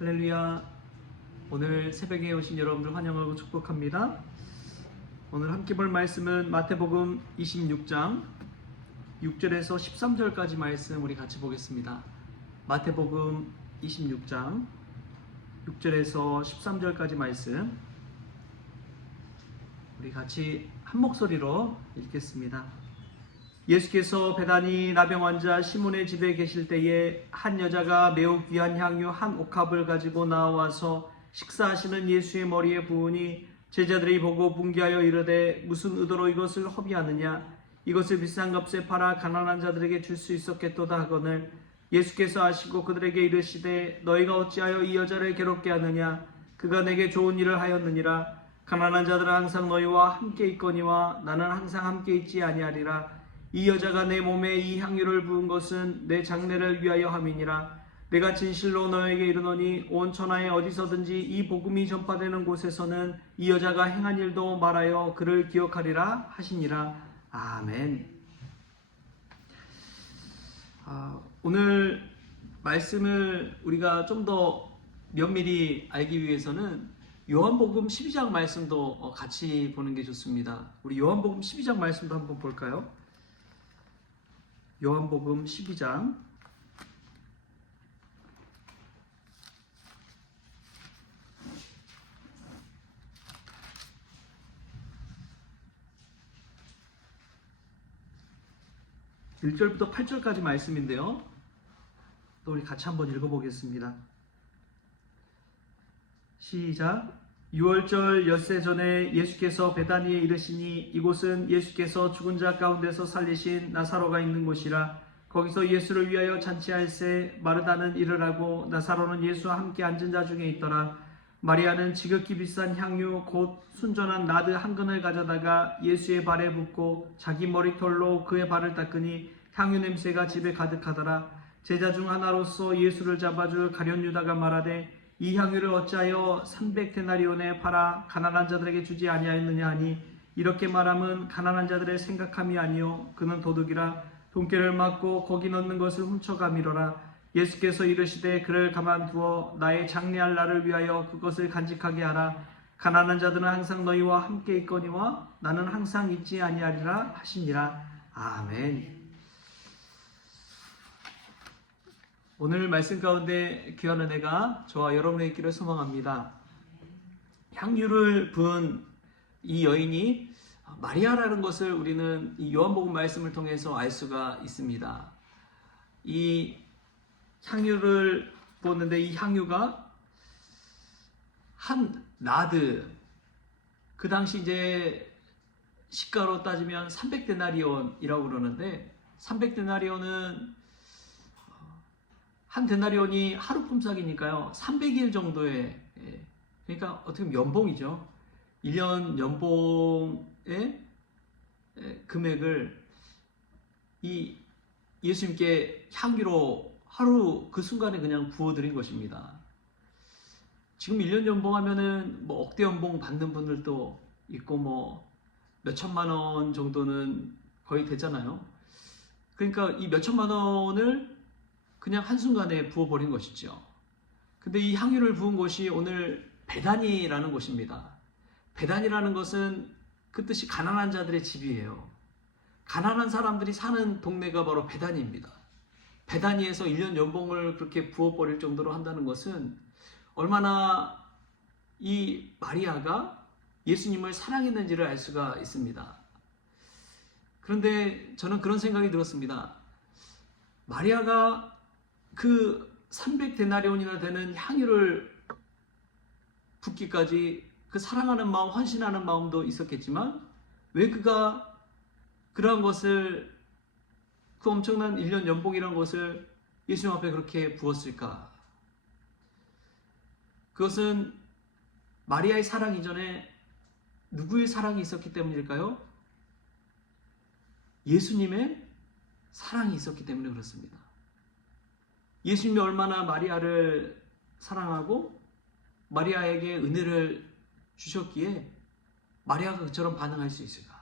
할렐루야. 오늘 새벽에 오신 여러분들 환영하고 축복합니다. 오늘 함께 볼 말씀은 마태복음 26장 6절에서 13절까지 말씀 우리 같이 보겠습니다. 마태복음 26장 6절에서 13절까지 말씀 우리 같이 한 목소리로 읽겠습니다. 예수께서 베다니 나병 환자 시몬의 집에 계실 때에 한 여자가 매우 귀한 향유 한 옥합을 가지고 나와서 식사하시는 예수의 머리에 부으니 제자들이 보고 분개하여 이르되 무슨 의도로 이것을 허비하느냐, 이것을 비싼 값에 팔아 가난한 자들에게 줄 수 있었겠도다 하거늘 예수께서 아시고 그들에게 이르시되 너희가 어찌하여 이 여자를 괴롭게 하느냐, 그가 내게 좋은 일을 하였느니라. 가난한 자들은 항상 너희와 함께 있거니와 나는 항상 함께 있지 아니하리라. 이 여자가 내 몸에 이 향유를 부은 것은 내 장례를 위하여 함이니라. 내가 진실로 너에게 이르노니 온 천하에 어디서든지 이 복음이 전파되는 곳에서는 이 여자가 행한 일도 말하여 그를 기억하리라 하시니라. 아멘. 오늘 말씀을 우리가 좀 더 면밀히 알기 위해서는 요한복음 12장 말씀도 같이 보는 게 좋습니다. 우리 요한복음 12장 말씀도 한번 볼까요? 요한복음 12장 1절부터 8절까지 말씀인데요. 또 우리 같이 한번 읽어보겠습니다. 시작. 6월절 엿새 전에 예수께서 베다니에 이르시니 이곳은 예수께서 죽은 자 가운데서 살리신 나사로가 있는 곳이라. 거기서 예수를 위하여 잔치할새 마르다는 일을 하고 나사로는 예수와 함께 앉은 자 중에 있더라. 마리아는 지극히 비싼 향유 곧 순전한 나드 한 근을 가져다가 예수의 발에 붓고 자기 머리털로 그의 발을 닦으니 향유 냄새가 집에 가득하더라. 제자 중 하나로서 예수를 잡아줄 가룟 유다가 말하되 이 향유를 어찌하여 300데나리온에 팔아 가난한 자들에게 주지 아니하였느냐 하니, 이렇게 말함은 가난한 자들의 생각함이 아니요 그는 도둑이라. 돈깨를 맞고 거기 넣는 것을 훔쳐가미러라. 예수께서 이르시되 그를 가만두어 나의 장례할 날을 위하여 그것을 간직하게 하라. 가난한 자들은 항상 너희와 함께 있거니와 나는 항상 있지 아니하리라 하시니라. 아멘. 오늘 말씀 가운데 귀한 은혜가 저와 여러분의 있기를 소망합니다. 향유를 부은 이 여인이 마리아라는 것을 우리는 이 요한복음 말씀을 통해서 알 수가 있습니다. 이 향유를 부었는데 이 향유가 한 나드, 그 당시 이제 시가로 따지면 300데나리온이라고 그러는데, 300데나리온은 한 데나리온이 하루 품삯이니까요 300일 정도의, 그러니까 어떻게 보면 연봉이죠. 1년 연봉의 금액을 이 예수님께 향기로 하루 그 순간에 그냥 부어드린 것입니다. 지금 1년 연봉하면은 뭐 억대 연봉 받는 분들도 있고 뭐 몇천만 원 정도는 거의 되잖아요. 그러니까 이 몇천만 원을 그냥 한순간에 부어버린 것이죠. 근데 이 향유를 부은 곳이 오늘 베다니라는 곳입니다. 베다니라는 것은 그 뜻이 가난한 자들의 집이에요. 가난한 사람들이 사는 동네가 바로 베다니입니다. 베다니에서 1년 연봉을 그렇게 부어버릴 정도로 한다는 것은 얼마나 이 마리아가 예수님을 사랑했는지를 알 수가 있습니다. 그런데 저는 그런 생각이 들었습니다. 마리아가 그 300데나리온이나 되는 향유를 붓기까지 그 사랑하는 마음, 헌신하는 마음도 있었겠지만 왜 그가 그러한 것을, 그 엄청난 1년 연봉이라는 것을 예수님 앞에 그렇게 부었을까? 그것은 마리아의 사랑 이전에 누구의 사랑이 있었기 때문일까요? 예수님의 사랑이 있었기 때문에 그렇습니다. 예수님이 얼마나 마리아를 사랑하고 마리아에게 은혜를 주셨기에 마리아가 그처럼 반응할 수 있을까?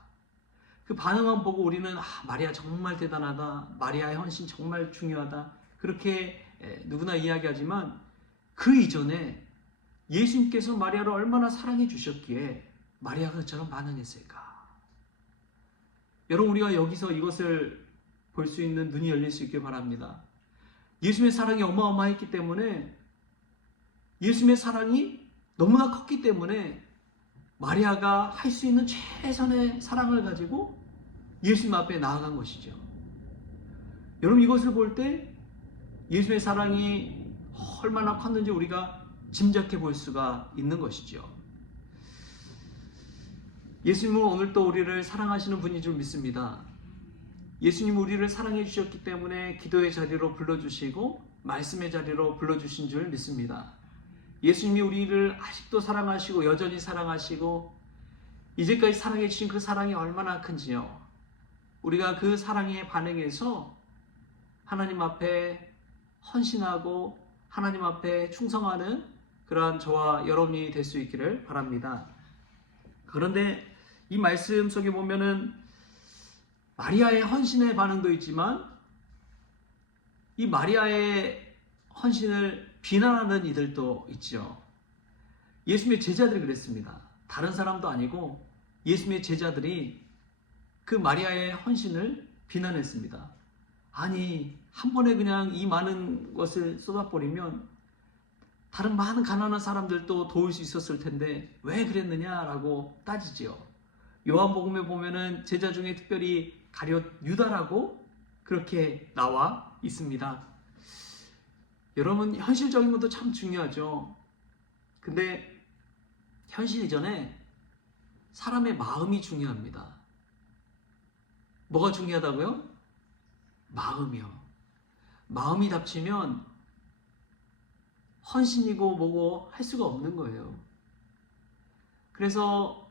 그 반응만 보고 우리는 마리아 정말 대단하다, 마리아의 헌신 정말 중요하다, 그렇게 누구나 이야기하지만 그 이전에 예수님께서 마리아를 얼마나 사랑해 주셨기에 마리아가 그처럼 반응했을까? 여러분, 우리가 여기서 이것을 볼 수 있는 눈이 열릴 수 있길 바랍니다. 예수님의 사랑이 어마어마했기 때문에, 예수님의 사랑이 너무나 컸기 때문에 마리아가 할 수 있는 최선의 사랑을 가지고 예수님 앞에 나아간 것이죠. 여러분, 이것을 볼 때 예수님의 사랑이 얼마나 컸는지 우리가 짐작해 볼 수가 있는 것이죠. 예수님은 오늘 또 우리를 사랑하시는 분인 줄 믿습니다. 예수님 우리를 사랑해 주셨기 때문에 기도의 자리로 불러주시고 말씀의 자리로 불러주신 줄 믿습니다. 예수님이 우리를 아직도 사랑하시고 여전히 사랑하시고 이제까지 사랑해 주신 그 사랑이 얼마나 큰지요. 우리가 그 사랑에 반응해서 하나님 앞에 헌신하고 하나님 앞에 충성하는 그러한 저와 여러분이 될 수 있기를 바랍니다. 그런데 이 말씀 속에 보면은 마리아의 헌신의 반응도 있지만 이 마리아의 헌신을 비난하는 이들도 있죠. 예수님의 제자들이 그랬습니다. 다른 사람도 아니고 예수님의 제자들이 그 마리아의 헌신을 비난했습니다. 아니, 한 번에 그냥 이 많은 것을 쏟아버리면 다른 많은 가난한 사람들도 도울 수 있었을 텐데 왜 그랬느냐라고 따지지요. 요한복음에 보면은 제자 중에 특별히 가룟 유다라고 그렇게 나와 있습니다. 여러분, 현실적인 것도 참 중요하죠. 근데 현실 이전에 사람의 마음이 중요합니다. 뭐가 중요하다고요? 마음이요. 마음이 닥치면 헌신이고 뭐고 할 수가 없는 거예요. 그래서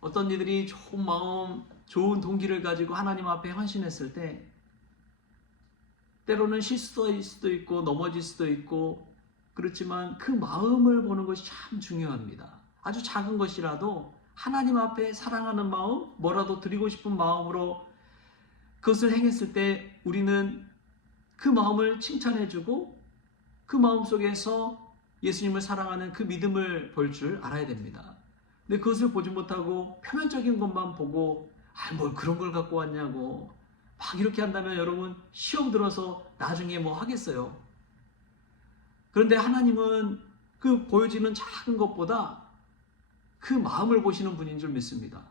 어떤 이들이 좋은 마음, 좋은 동기를 가지고 하나님 앞에 헌신했을 때 때로는 실수할 수도 있고 넘어질 수도 있고 그렇지만 그 마음을 보는 것이 참 중요합니다. 아주 작은 것이라도 하나님 앞에 사랑하는 마음, 뭐라도 드리고 싶은 마음으로 그것을 행했을 때 우리는 그 마음을 칭찬해주고 그 마음 속에서 예수님을 사랑하는 그 믿음을 볼 줄 알아야 됩니다. 근데 그것을 보지 못하고 표면적인 것만 보고 뭘 그런 걸 갖고 왔냐고 막 이렇게 한다면 여러분 시험 들어서 나중에 뭐 하겠어요. 그런데 하나님은 그 보여지는 작은 것보다 그 마음을 보시는 분인 줄 믿습니다.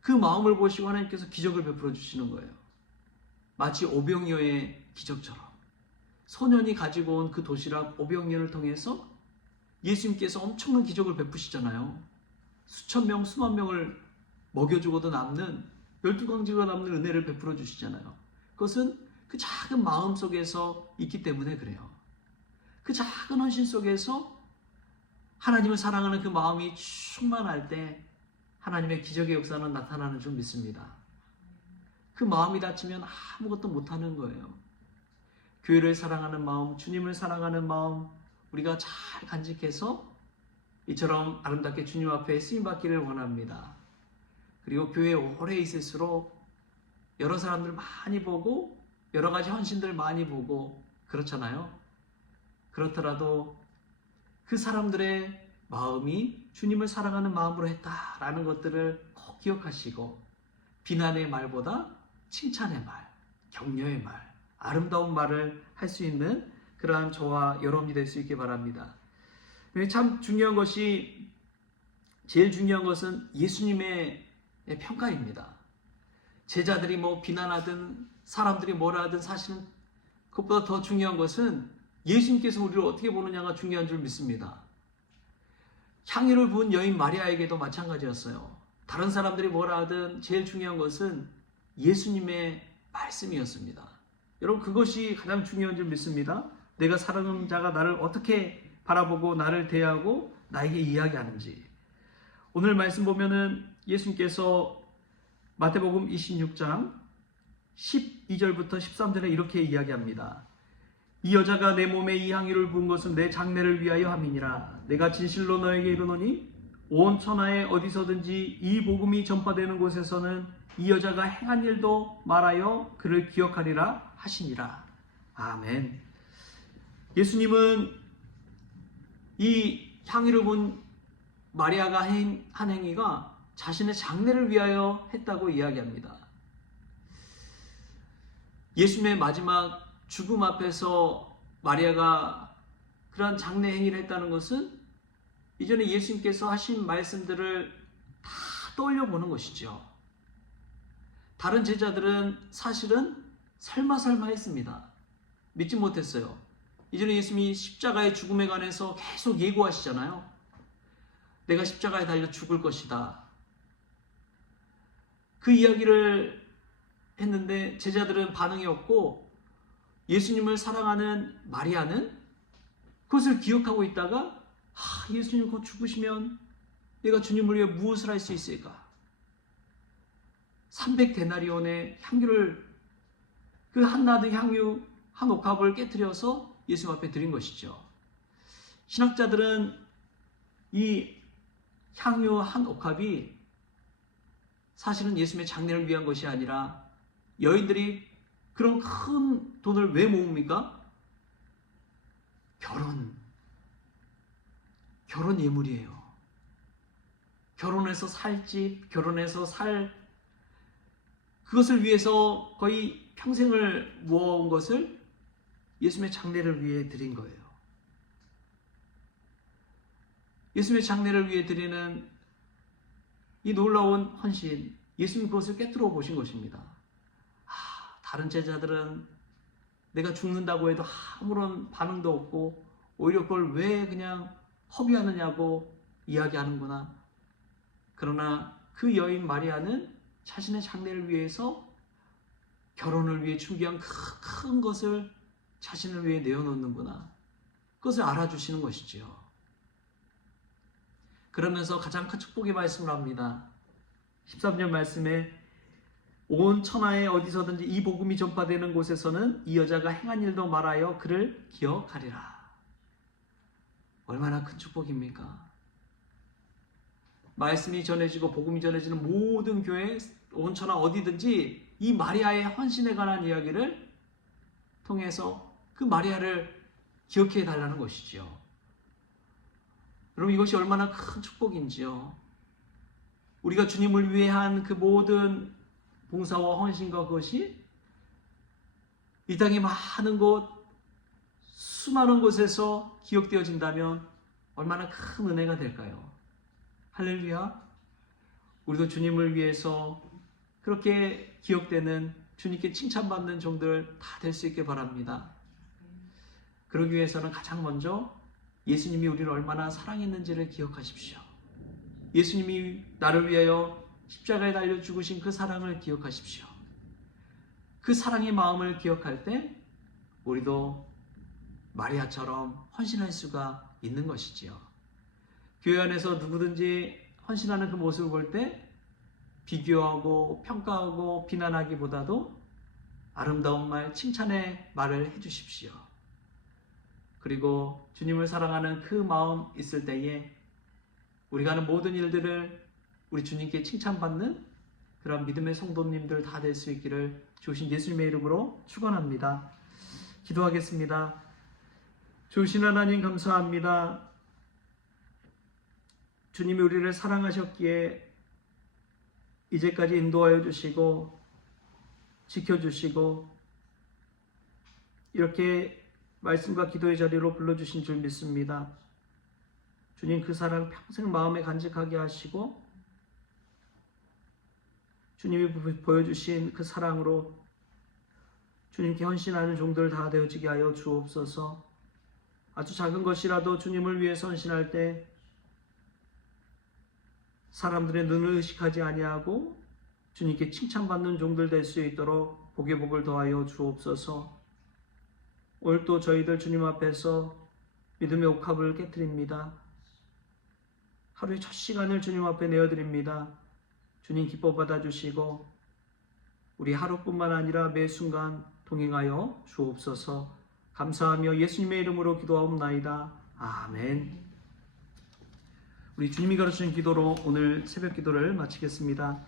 그 마음을 보시고 하나님께서 기적을 베풀어 주시는 거예요. 마치 오병이어의 기적처럼 소년이 가지고 온 그 도시락 오병이어를 통해서 예수님께서 엄청난 기적을 베푸시잖아요. 수천 명, 수만 명을 먹여주고도 남는 12강지가 남는 은혜를 베풀어 주시잖아요. 그것은 그 작은 마음 속에서 있기 때문에 그래요. 그 작은 헌신 속에서 하나님을 사랑하는 그 마음이 충만할 때 하나님의 기적의 역사는 나타나는 줄 믿습니다. 그 마음이 닫히면 아무것도 못하는 거예요. 교회를 사랑하는 마음, 주님을 사랑하는 마음 우리가 잘 간직해서 이처럼 아름답게 주님 앞에 쓰임받기를 원합니다. 그리고 교회에 오래 있을수록 여러 사람들 많이 보고 여러 가지 헌신들 많이 보고 그렇잖아요. 그렇더라도 그 사람들의 마음이 주님을 사랑하는 마음으로 했다라는 것들을 꼭 기억하시고 비난의 말보다 칭찬의 말, 격려의 말, 아름다운 말을 할 수 있는 그러한 저와 여러분이 될 수 있기 바랍니다. 참 중요한 것이 제일 중요한 것은 예수님의 평가입니다. 제자들이 뭐 비난하든 사람들이 뭐라 하든 사실은 그것보다 더 중요한 것은 예수님께서 우리를 어떻게 보느냐가 중요한 줄 믿습니다. 향유를 부은 여인 마리아에게도 마찬가지였어요. 다른 사람들이 뭐라 하든 제일 중요한 것은 예수님의 말씀이었습니다. 여러분 그것이 가장 중요한 줄 믿습니다. 내가 사랑하는 자가 나를 어떻게 바라보고 나를 대하고 나에게 이야기하는지. 오늘 말씀 보면은 예수님께서 마태복음 26장 12절부터 13절에 이렇게 이야기합니다. 이 여자가 내 몸에 이 향유를 부은 것은 내 장례를 위하여 함이니라. 내가 진실로 너에게 이르노니 온 천하에 어디서든지 이 복음이 전파되는 곳에서는 이 여자가 행한 일도 말하여 그를 기억하리라 하시니라. 아멘. 예수님은 이 향유를 본 마리아가 한 행위가 자신의 장례를 위하여 했다고 이야기합니다. 예수님의 마지막 죽음 앞에서 마리아가 그러한 장례 행위를 했다는 것은 이전에 예수님께서 하신 말씀들을 다 떠올려 보는 것이죠. 다른 제자들은 사실은 설마 했습니다. 믿지 못했어요. 이전에 예수님이 십자가의 죽음에 관해서 계속 예고하시잖아요. 내가 십자가에 달려 죽을 것이다. 그 이야기를 했는데 제자들은 반응이 없고 예수님을 사랑하는 마리아는 그것을 기억하고 있다가 예수님 곧 죽으시면 내가 주님을 위해 무엇을 할 수 있을까? 300데나리온의 향유를 그 한나드 향유 한 옥합을 깨뜨려서 예수님 앞에 드린 것이죠. 신학자들은 이 향유 한 옥합이 사실은 예수님의 장례를 위한 것이 아니라 여인들이 그런 큰 돈을 왜 모읍니까? 결혼 예물이에요. 결혼해서 살 집, 결혼해서 살 그것을 위해서 거의 평생을 모아온 것을 예수님의 장례를 위해 드린 거예요. 예수님의 장례를 위해 드리는 이 놀라운 헌신, 예수님 그것을 깨뜨려 보신 것입니다. 다른 제자들은 내가 죽는다고 해도 아무런 반응도 없고 오히려 그걸 왜 그냥 허비하느냐고 이야기하는구나. 그러나 그 여인 마리아는 자신의 장례를 위해서 결혼을 위해 준비한 큰 것을 자신을 위해 내어놓는구나. 그것을 알아주시는 것이지요. 그러면서 가장 큰 축복의 말씀을 합니다. 13절 말씀에 온 천하에 어디서든지 이 복음이 전파되는 곳에서는 이 여자가 행한 일도 말하여 그를 기억하리라. 얼마나 큰 축복입니까? 말씀이 전해지고 복음이 전해지는 모든 교회 온 천하 어디든지 이 마리아의 헌신에 관한 이야기를 통해서 그 마리아를 기억해 달라는 것이죠. 여러분 이것이 얼마나 큰 축복인지요. 우리가 주님을 위해 한 그 모든 봉사와 헌신과 그것이 이 땅의 많은 곳, 수많은 곳에서 기억되어진다면 얼마나 큰 은혜가 될까요? 할렐루야. 우리도 주님을 위해서 그렇게 기억되는 주님께 칭찬받는 종들 다 될 수 있게 바랍니다. 그러기 위해서는 가장 먼저 예수님이 우리를 얼마나 사랑했는지를 기억하십시오. 예수님이 나를 위하여 십자가에 달려 죽으신 그 사랑을 기억하십시오. 그 사랑의 마음을 기억할 때 우리도 마리아처럼 헌신할 수가 있는 것이지요. 교회 안에서 누구든지 헌신하는 그 모습을 볼 때 비교하고 평가하고 비난하기보다도 아름다운 말, 칭찬의 말을 해주십시오. 그리고 주님을 사랑하는 그 마음 있을 때에 우리가 하는 모든 일들을 우리 주님께 칭찬받는 그런 믿음의 성도님들 다 될 수 있기를 주신 예수님의 이름으로 축원합니다. 기도하겠습니다. 주신 하나님 감사합니다. 주님이 우리를 사랑하셨기에 이제까지 인도하여 주시고 지켜주시고 이렇게 말씀과 기도의 자리로 불러주신 줄 믿습니다. 주님 그 사랑 평생 마음에 간직하게 하시고 주님이 보여주신 그 사랑으로 주님께 헌신하는 종들 다 되어지게 하여 주옵소서. 아주 작은 것이라도 주님을 위해서 헌신할 때 사람들의 눈을 의식하지 아니하고 주님께 칭찬받는 종들 될 수 있도록 복의 복을 더하여 주옵소서. 오늘 또 저희들 주님 앞에서 믿음의 옥합을 깨뜨립니다. 하루의 첫 시간을 주님 앞에 내어드립니다. 주님 기뻐 받아주시고 우리 하루뿐만 아니라 매 순간 동행하여 주옵소서. 감사하며 예수님의 이름으로 기도하옵나이다. 아멘. 우리 주님이 가르치신 기도로 오늘 새벽 기도를 마치겠습니다.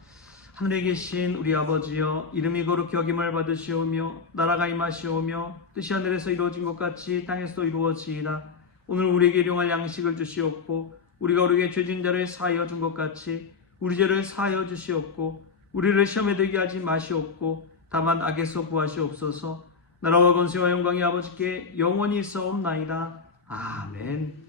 하늘에 계신 우리 아버지여, 이름이 거룩히 여김을 받으시오며 나라가 임하시오며 뜻이 하늘에서 이루어진 것 같이 땅에서도 이루어지이다. 오늘 우리에게 일용할 양식을 주시옵고 우리가 우리에게 죄진 자를 사하여 준 것 같이 우리 죄를 사하여 주시옵고 우리를 시험에 들게 하지 마시옵고 다만 악에서 구하시옵소서. 나라와 권세와 영광이 아버지께 영원히 있사옵나이다. 아멘.